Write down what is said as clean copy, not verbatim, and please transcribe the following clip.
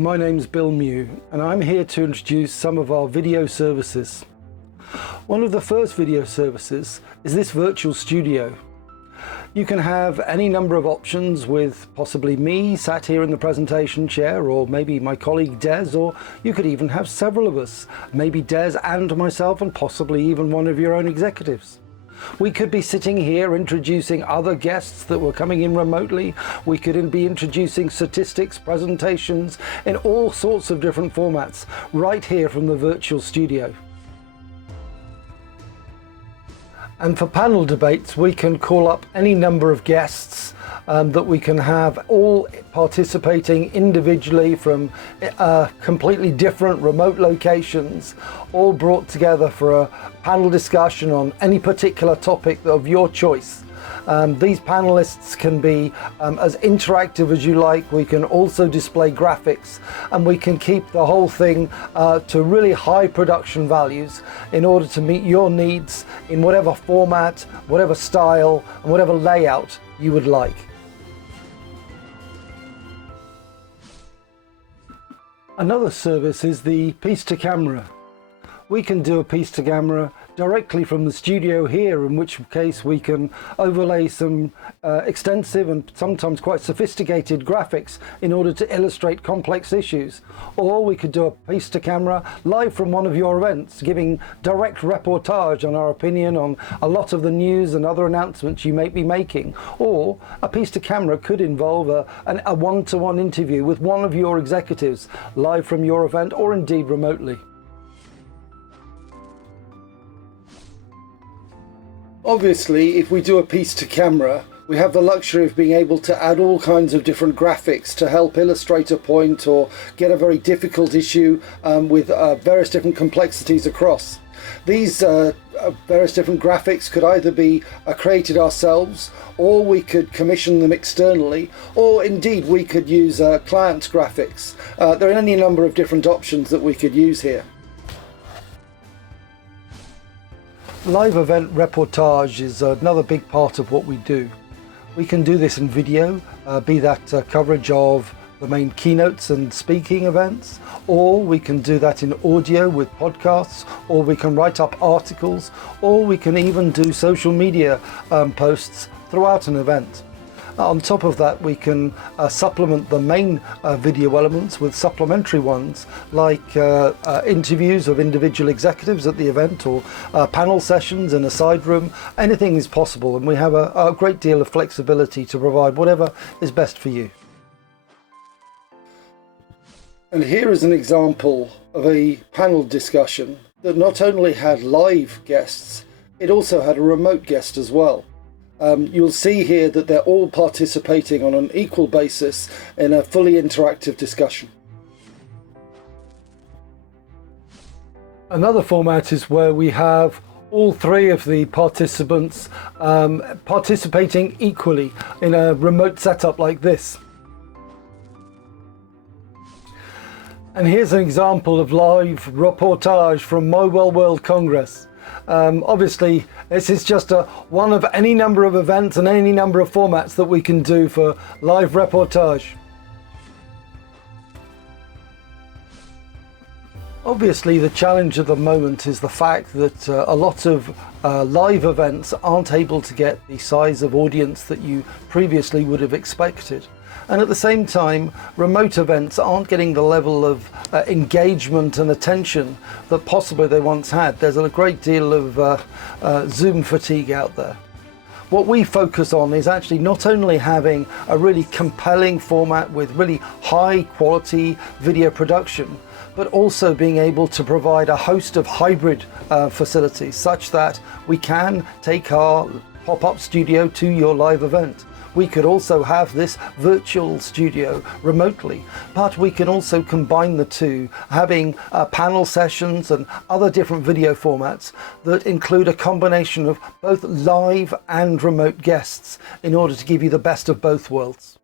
my name's Bill Mew and I'm here to introduce some of our video services. One of the first video services is this virtual studio. You can have any number of options with possibly me sat here in the presentation chair, or maybe my colleague Des, or you could even have several of us, maybe Des and myself, and possibly even one of your own executives. We could be sitting here introducing other guests that were coming in remotely. We could be introducing statistics, presentations in all sorts of different formats right here from the virtual studio. And for panel debates, we can call up any number of guests that we can have all participating individually from completely different remote locations, all brought together for a panel discussion on any particular topic of your choice. These panelists can be as interactive as you like. We can also display graphics, and we can keep the whole thing to really high production values in order to meet your needs in whatever format, whatever style, and whatever layout you would like. Another service is the piece to camera. We can do a piece to camera directly from the studio here, in which case we can overlay some extensive and sometimes quite sophisticated graphics in order to illustrate complex issues. Or we could do a piece to camera live from one of your events, giving direct reportage on our opinion on a lot of the news and other announcements you may be making. Or a piece to camera could involve a one-to-one interview with one of your executives live from your event, or indeed remotely. Obviously, if we do a piece to camera, we have the luxury of being able to add all kinds of different graphics to help illustrate a point or get a very difficult issue with various different complexities across. These various different graphics could either be created ourselves, or we could commission them externally, or indeed we could use client graphics. There are any number of different options that we could use here. Live event reportage is another big part of what we do. We can do this in video, be that coverage of the main keynotes and speaking events, or we can do that in audio with podcasts, or we can write up articles, or we can even do social media posts throughout an event. On top of that, we can supplement the main video elements with supplementary ones, like interviews of individual executives at the event, or panel sessions in a side room. Anything is possible, and we have a great deal of flexibility to provide whatever is best for you. And here is an example of a panel discussion that not only had live guests, it also had a remote guest as well. You'll see here that they're all participating on an equal basis in a fully interactive discussion. Another format is where we have all three of the participants participating equally in a remote setup like this. And here's an example of live reportage from Mobile World Congress. Obviously, this is just one of any number of events and any number of formats that we can do for live reportage. Obviously, the challenge at the moment is the fact that a lot of live events aren't able to get the size of audience that you previously would have expected. And at the same time, remote events aren't getting the level of engagement and attention that possibly they once had. There's a great deal of Zoom fatigue out there. What we focus on is actually not only having a really compelling format with really high quality video production, but also being able to provide a host of hybrid facilities such that we can take our pop-up studio to your live event. We could also have this virtual studio remotely, but we can also combine the two, having panel sessions and other different video formats that include a combination of both live and remote guests in order to give you the best of both worlds.